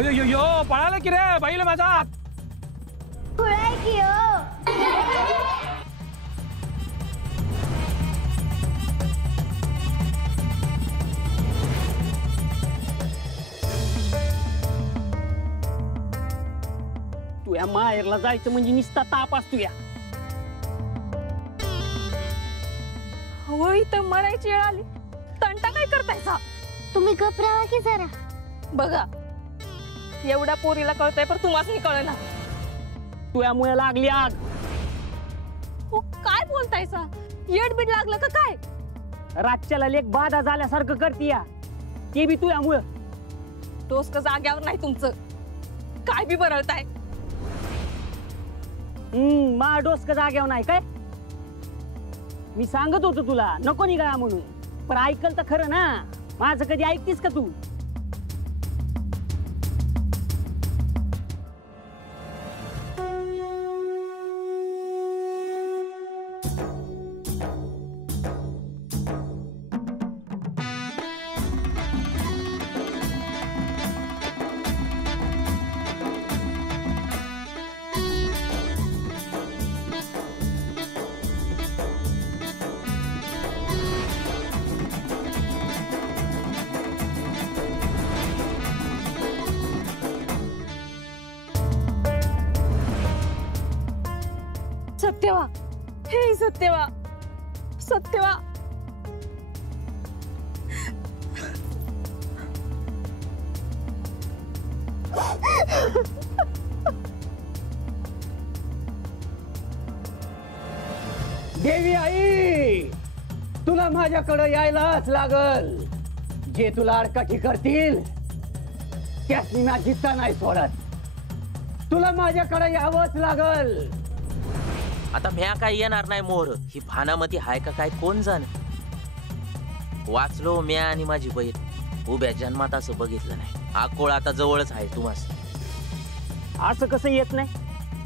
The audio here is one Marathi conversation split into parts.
अयो पळाला की रे बैल माझा खुळाय की हो. तू या माहेरला जायचं म्हणजे निस्ता ताप असतो या. हो इथं मरायची वेळ आली तंटा काय करतायचा. तुम्ही घबरावा की जरा. बघा एवढ्या पोरीला कळतंय पण तुम्हाच नाही कळना. तू यामुळे लागली आग. हो काय बोलतायसा येडबीड लागलं का काय. रातच्याला लेख बाधा झाल्यासारखं करती या ते बी तू यामुळं. डोसक जाग्यावर नाही तुमचं काय बी बरळताय. मा डोसक जाग्यावर नाही काय. मी सांगत होतो तुला नको निघा म्हणून पण ऐकल तर खरं ना. माझं कधी ऐकतीस का तू. सत्यवा हे सत्यवा सत्यवा. देवी आई तुला माझ्याकडे यायलाच लागल. जे तुला अडकाठी करतील त्यासनी ना जिद्दा नाही सोडत. तुला माझ्याकडे यावंच लागल. आता म्या काय येणार नाही मोर. ही भानामती हाय का काय कोण जाण. वाचलो म्या आणि माझी बहीण उभ्या जन्मात असं बघितलं नाही. आकोळ आता जवळच आहे तुम्हास. असं कसं येत नाही.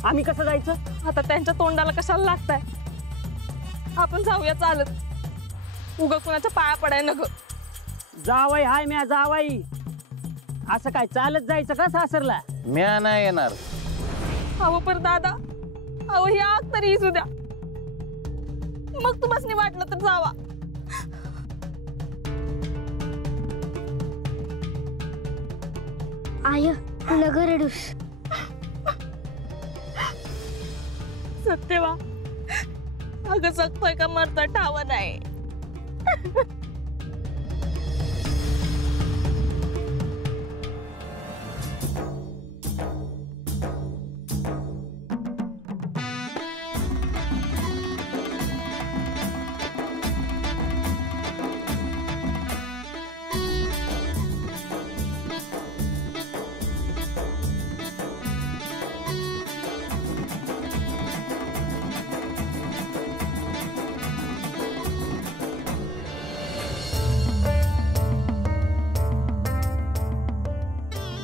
आम्ही कसं जायचं. आता त्यांच्या तोंडाला कशाला लागताय. आपण जाऊया चालत. उगा कुणाच्या पाया पडाय न ग. जावाई हाय म्या जावाई. असं काय चालत जायचं का सासरला. म्या नाही येणार. अहो पर दादा अहो ही आग तरी इसू द्या. मग तुम्हाला वाटलं तर जावा. आय नगर रडूस. सत्यवा अगं जगतोय का मरतोय ठाव नाही.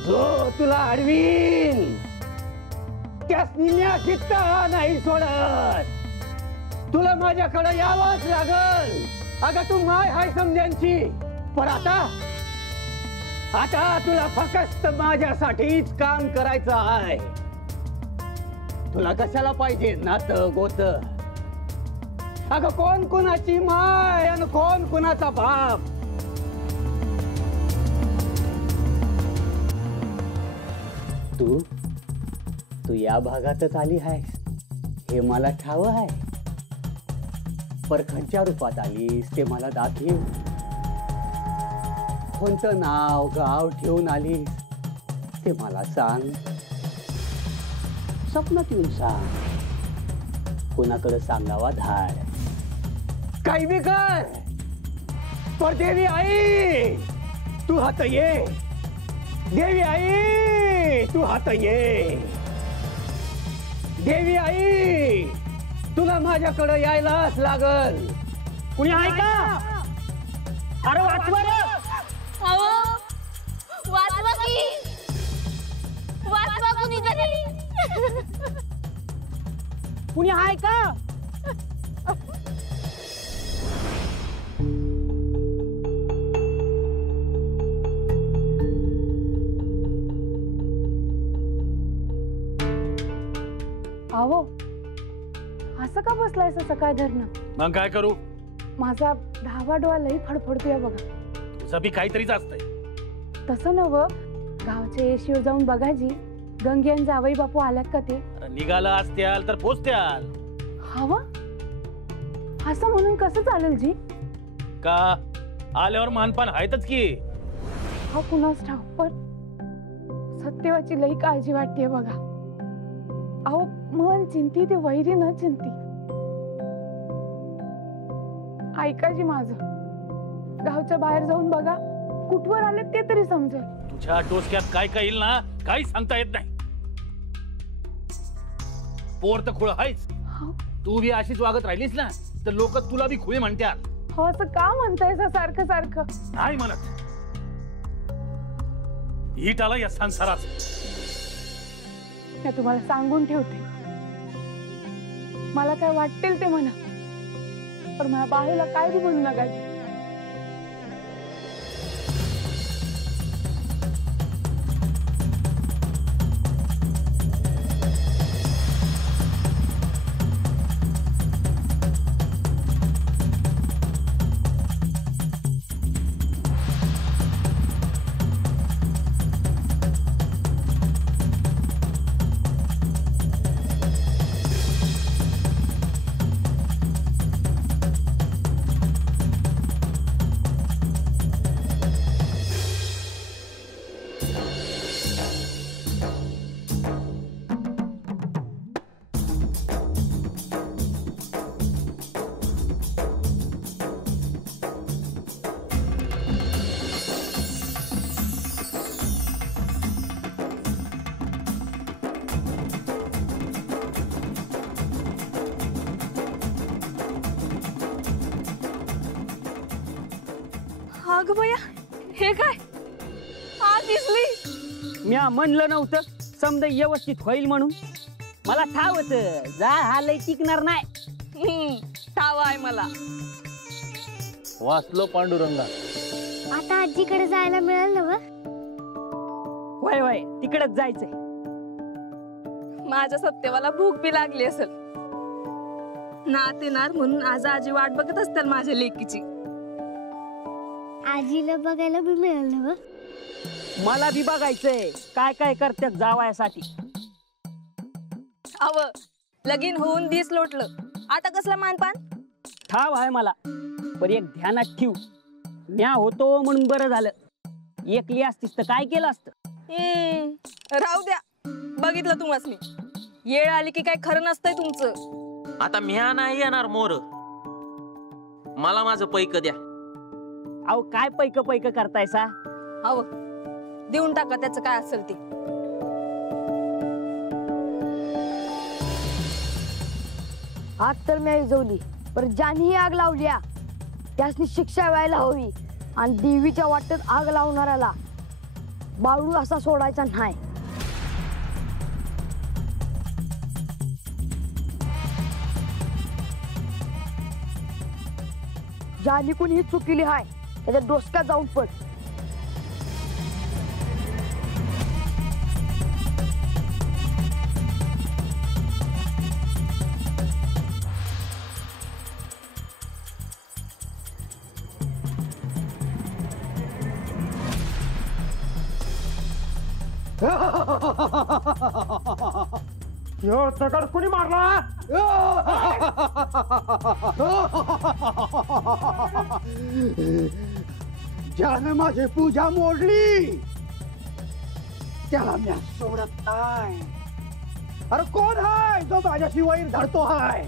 जो तुला अडवील त्यासनी म्या जिद्दा नाही सोडत. तुला माझ्याकडे यावंच लागल. अगं तू माय हाय समजांची पण आता तुला फक्त माझ्यासाठीच काम करायचं आहे. तुला कशाला पाहिजे नात गोत. अगं कोण कुणाची माय आणि कोण कुणाचा बाप. तू या भागातच आली आहेस हे मला ठाव आहे. परखंच्या रूपात आलीस ते मला दाखव. कोणतं नाव गाव ठेवून आलीस ते मला सांग. स्वप्नात येऊन सांग. कोणाकडे सांगावा धाड. काही बी कर पर देवी आई तू हात ये. देवी आई तू हात ये. देवी आई तुला माझ्याकडे यायलाच लागल. कुणी आहे का. अरे वाचवा रे. वाचवा की वाचवा कुणीतरी. कुणी आहे का. अहो असं का बसलाय सकाळ धरणं? मग काय करू? माझा धावा डोळा लई फडफडतोय बघा. तुझं बी काहीतरीच असतंय. तसं नव, गावच्या येशीवर जाऊन बघाजी गंग्यान जावई बापू आल्यात का ते. निघाला असत्याल तर पोचत्याल. हवा असं म्हणून कसं चालेल जी? का आल्यावर मानपान आहेतच की. हा कुणाच ठाव, पण सत्यवाची लई काळजी वाटते बघा. अहो मन चिंती ते वैरी न चिंती. ऐका जी माझं, गावच्या बाहेर जाऊन बघा, कुठवर आले ते तरी समजेल. तुझ्या डोसक्यात काय काय येईल ना, काही सांगता येत नाही. पोर तर खुळ आहेच. तू बी अशीच वागत राहिलीस ना तर लोक तुला बी खुळे म्हणतात. हो असं का म्हणताय सारखं सारखं? नाही म्हणत. हीट आला या संसारात. मी तुम्हाला सांगून ठेवते, मला काय वाटेल ते म्हणा, पण माझ्या बाळूला काय बी म्हणू नका. अगं बया, हे काय आग दिसली? म्या म्हणलं नव्हतं समजा व्यवस्थित होईल म्हणून. मला ठाव होत जा हा लय टिकणार नाही. ठाव आहे मला. वाचलो पांडुरंगा. आता आजीकडे जायला मिळेल ना? होय होय तिकडेच जायचंय. माझ्या सत्यवाला भूक बी लागली असेल. नात येणार म्हणून आज आजी वाट बघत असतील माझ्या लेकीची. आजीला बघायला बी मिळेल ना? मला बी बघायचंय काय काय करतात जावयासाठी. अव लगीन होऊन दिस लोटलं, आता कसला मानपान? ठाव आहे मला, पण एक ध्यानात ठेव, म्या होतो म्हणून बरं झालं. एकली असतीस तर काय केलं असतं? राहू द्या, बघितलं तुम्हासनी. येळ आली की काय खरं नसतंय तुमचं. आता म्या नाही येणार मोर. मला माझं पैक द्या. अहो काय पैक पैक करतायसा? अव देऊन टाका त्याचं काय असेल ते. आग तर मी विझवली, पण ज्यांनी आग लावल्या त्यासनी शिक्षा व्हायला हवी. आणि देवीच्या वाटेत आग लावणाऱ्याला बाळू असा सोडायचा नाही. ज्यानी कोणी ही चुकीली हाय त्याच्या डोसक्यात जाऊन पड. यो दगड कुणी मारला? ज्यानं माझी पूजा मोडली त्याला मी सोडत नाही. अरे कोण हाय जो माझ्याशी वैर धरतो हाय?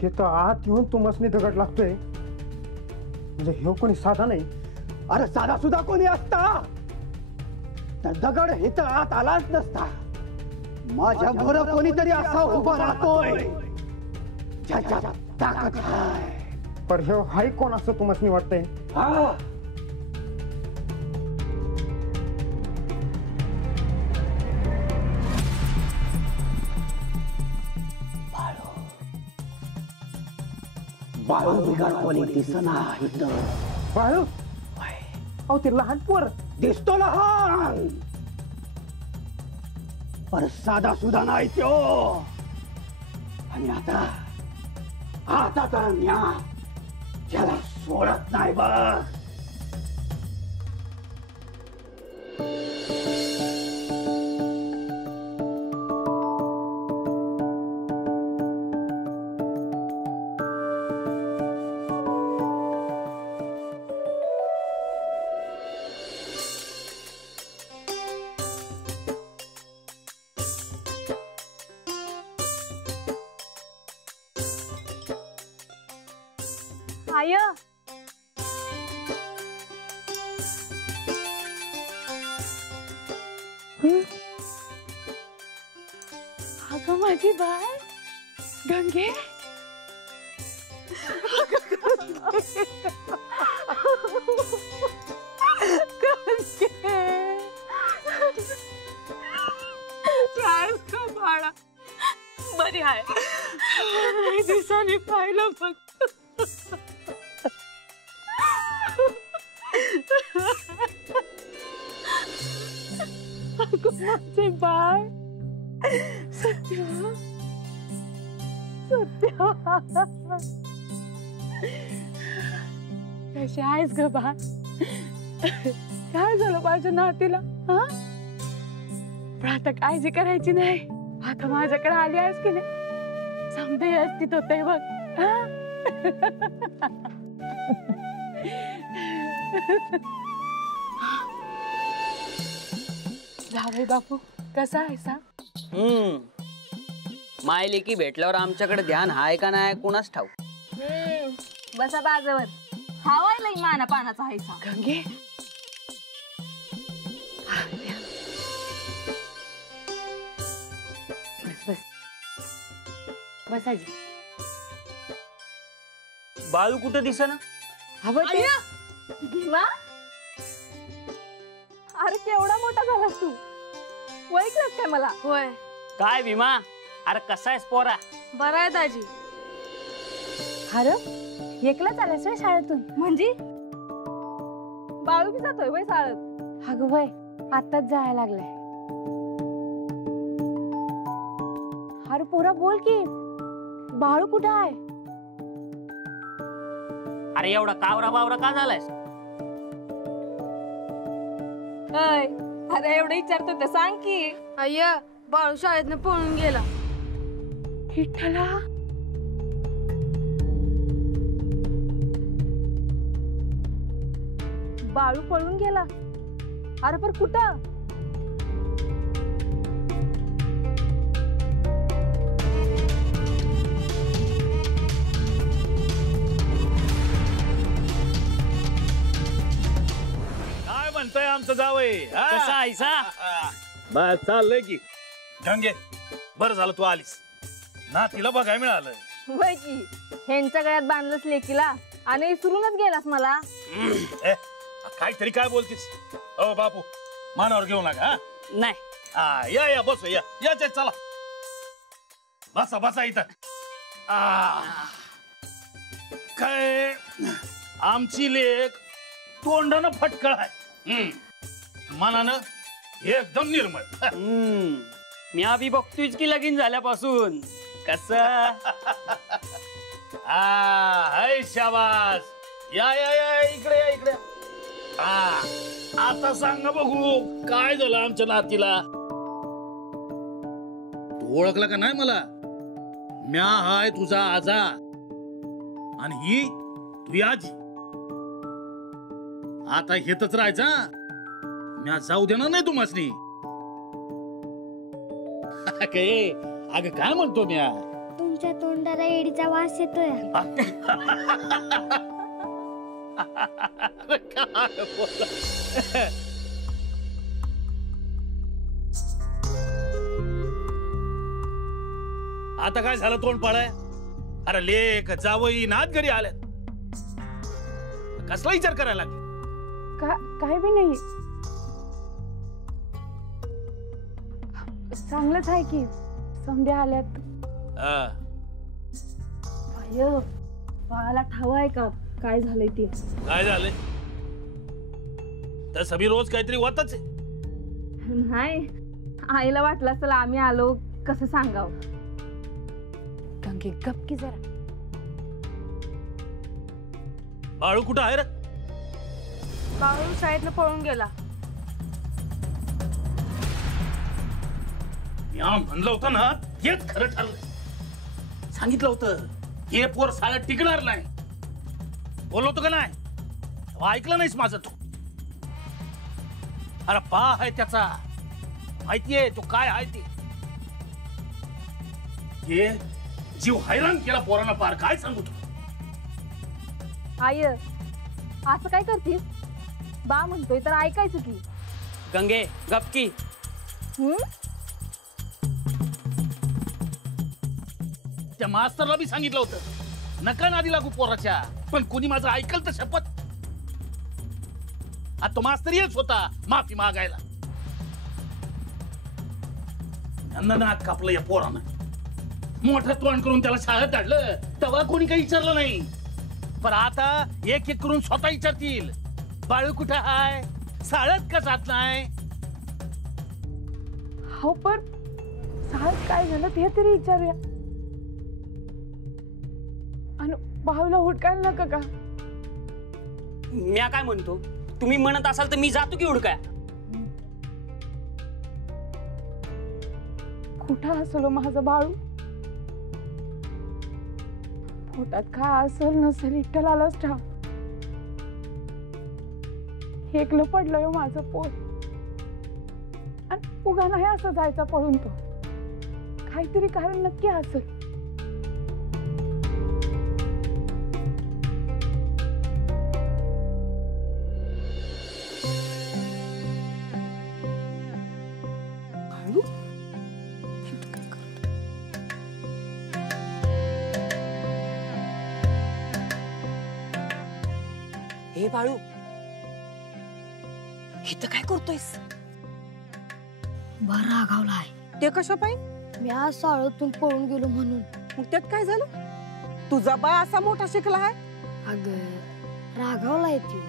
हे तर आत येऊन तुम्हासनी दगड लागतोय म्हणजे हे कोणी साधा नाही. अरे साधा सुद्धा कोणी असता तर दगड हे तर आत आलाच नसता. माझ्या भर कोणीतरी असा उभा राहतोय ज्याच्यात ताकद आहे. पण हे हाय कोण असं तुम्हासनी वाटतंय? बाळू बिगार कोणी दिसना इथं. बाळू अहो ते लहान पोर दिसतो लहान पर साधा सुद्धा नाही तो. आणि आता आता तर म्या त्याला सोडत नाही बघ. आय अगं माझी बाय गंगे. बाळा बरी आहे. दिवसांनी पाहिलं बघ. माझे बाळ सत्य सत्य कशी आहेस ग बाळ. काय झालं माझ्या नातीला. हा पण आता काळजी करायची नाही. आता माझ्याकडे आली आहेस की नाही समजे अस्तित्व होते बघ. जावई बापू कसा आहे सा. मायले की भेटल्यावर आमच्याकडे ध्यान हाय का नाही कुणाच ठाऊ. बसा बाजावर खावायला माना पानाचा हायसा. गंगे बस बस बसाजी. बाळू कुठं दिसेना. हवं ते गिवा अरे केवढा मोठा झालास तू. ओळखलंस काय मला. होय काय भीमा अरे कसा आहेस पोरा. बरं आहे दाजी. अरे एकलाच आलास व्हय शाळेतून. म्हणजे बाळू बी जातोय वय शाळेत. अगं वय आताच जायला लागलाय. अरे पोरा बोल की बाळू कुठं आहे. अरे एवढा कावरा बावरा का झालायस. अरे एवढं विचारतो ते सांग की. अय्या बाळू शाळेतनं पळून गेला. विठ्ठला बाळू पळून गेला. अरे पण कुठं. काय म्हणतोय आमचं जावई. कसा आहेसा. बस चाललंय की. गंगे बरं झालं तू आलीस ना. तिला बघायला मिळालं. वय की ह्यांच्या गळ्यात बांधलंच लेकीला आणि विसरूनच गेलास मला. काहीतरी काय बोलतीस. हो बापू मानावर घेऊ नका. नाही या बस या चला बसा बसा इथं. काय आमची लेक तोंडानं फटकळ आहे. मनानं एकदम निर्मळ. मी आधी बघतोय की लगीन झाल्यापासून कस. हाय शाबास. या इकडे या इकडे. आता सांगा बघू काय झालं आमच्या नातीला. तू ओळखला का नाही मला. म्या हाय तुझा आजा आणि ही तुझी आजी. आता हेतच राहायचं. म्या जाऊ देणार नाही तुम्हासनी. अगं काय म्हणतो म्या. तुमच्या तोंडाला एडीचा वास येतोय. आता काय झालं तोंड पाळाय. अरे लेक जावई नात घरी आल्या. कसला विचार करायला लागले. काय बी नाही. चांगलंच आहे की समध्या आल्यात. बाळाला ठाव आहे का काय झालंय ते? काय झालंय? तर सभी रोज काहीतरी होतच आहे. नाही, आईला वाटलं असेल आम्ही आलो कसं सांगावं. गंगे गप की जरा. बाळू कुठं आहे रे? बाळू शाळेतनं पळून गेला. या म्हणलं होतं ना, हेच खरं ठरलं. सांगितलं होतं हे पोर साळ्यात टिकणार नाही. बोललो होतो का नाही? ऐकलं नाहीस माझं तू. अरे बा आहे त्याचा, माहितीये तो काय आहे ते. हे जीव हैराण केला पोरांना पार. काय सांगू तू? आई असं काय करतीस? बा म्हणतोय तर ऐकायचं की. गंगे गपकी. त्या मास्तरला बी सांगितलं होतं नका नादी लागू पोराच्या, पण कोणी माझं ऐकल तर शपथ. आता तो मास्तर येच होता माफी मागायला. नाक कापलं या पोरानं. मोठं तोंड करून त्याला शाळेत काढलं तेव्हा कोणी काही विचारलं नाही. पण आता एक एक करून स्वतः विचारतील बाळू कुठं आहे, शाळेत का जात नाही. हो पण साहेब काय झालं ते तरी विचारूया. आणि बाळूला हुडकायला नका का? मी काय म्हणतो, तुम्ही म्हणत असाल तर मी जातो की हुडकाय. कुठं असेल माझं बाळू? पोटात काय असेल नसेल विठ्ठलालाच ठाव. एकलं पडलंय माझं पोट. आणि उगा नाही असं जायचा पळून तो. काहीतरी कारण नक्की असेल. हे बाळू इथं काय करतोयस? बरं रागावलाय. ते कशा पाहिजे? मी आज शाळेतून पळून गेलो म्हणून. मग त्यात काय झालं? तुझा बा असा मोठा शिकला आहे. अगं रागावलाय ती.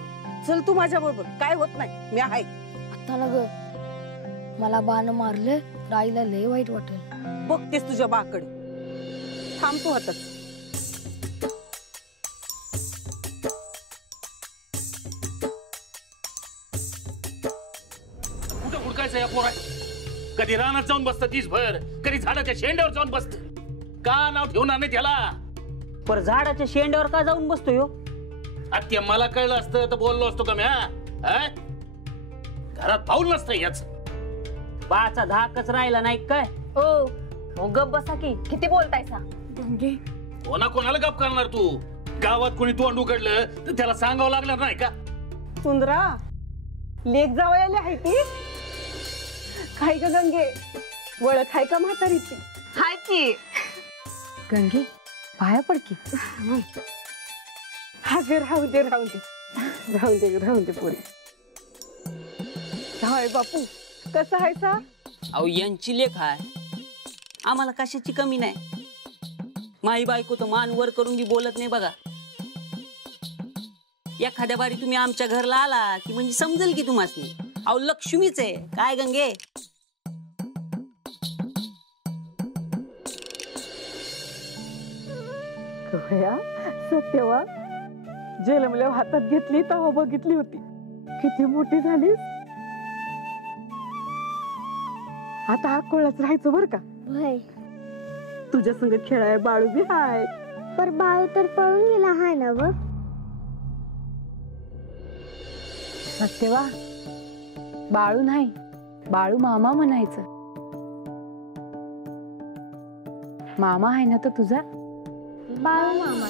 चल तू माझ्या बरोबर, काय होत नाही, मी आहे. आता ना ग, मला बाण मारलं तर आईला लय वाईट वाटेल. बघतेस तुझ्या बाकडे. थांब तू हातात. कुठं हुडकायचं या पोरा? कधी रानात जाऊन बसतं दिसभर, कधी झाडाच्या शेंड्यावर जाऊन बसत. का नाव ठेवणार नाही त्याला? पर झाडाच्या शेंड्यावर का जाऊन बसतोय हो? आता मला कळलं असतं तर बोललो असतो का मी. घरात पाऊल नसतं याच. बाचा धाकच राहिला नाही काय? ओ गप बसा की, किती बोलतायसा? गंगे कोणाला गप करणार तू? गावात कोणी तोंड उघडलं तर त्याला सांगावं लागणार नाही का? सुंदरा लेक जावयाली आहे ती. काय ग गंगे, ओळख आहे का म्हातारीची? हाय की. गंगे पाया पड की. अगं राहू दे राहू दे राहू दे राहू दे पोरी. काय बापू कसं आहे सा? अहो यांची लेख आहे, आम्हाला कशाची कमी नाही. माई बायको तर मान वर करून बी बोलत नाही बघा. एखाद्या बारी तुम्ही आमच्या घरला आला की म्हणजे समजेल की तुम्हाला. अहो लक्ष्मीच आहे काय गंगे. सत्यवा जेलमल्या हातात घेतली तेव्हा बघितली होती. किती मोठी झालीस. आता अकोळाच राहायचं बर का. होय, तुझ्या संग खेळाय बाळू बी हाय. पर बाळू तर पळून गेला हाय ना बघ. सत्यवा बाळू नाही, बाळू मामा म्हणायचं. मामा आहे ना तो तुझा. बाळू मामा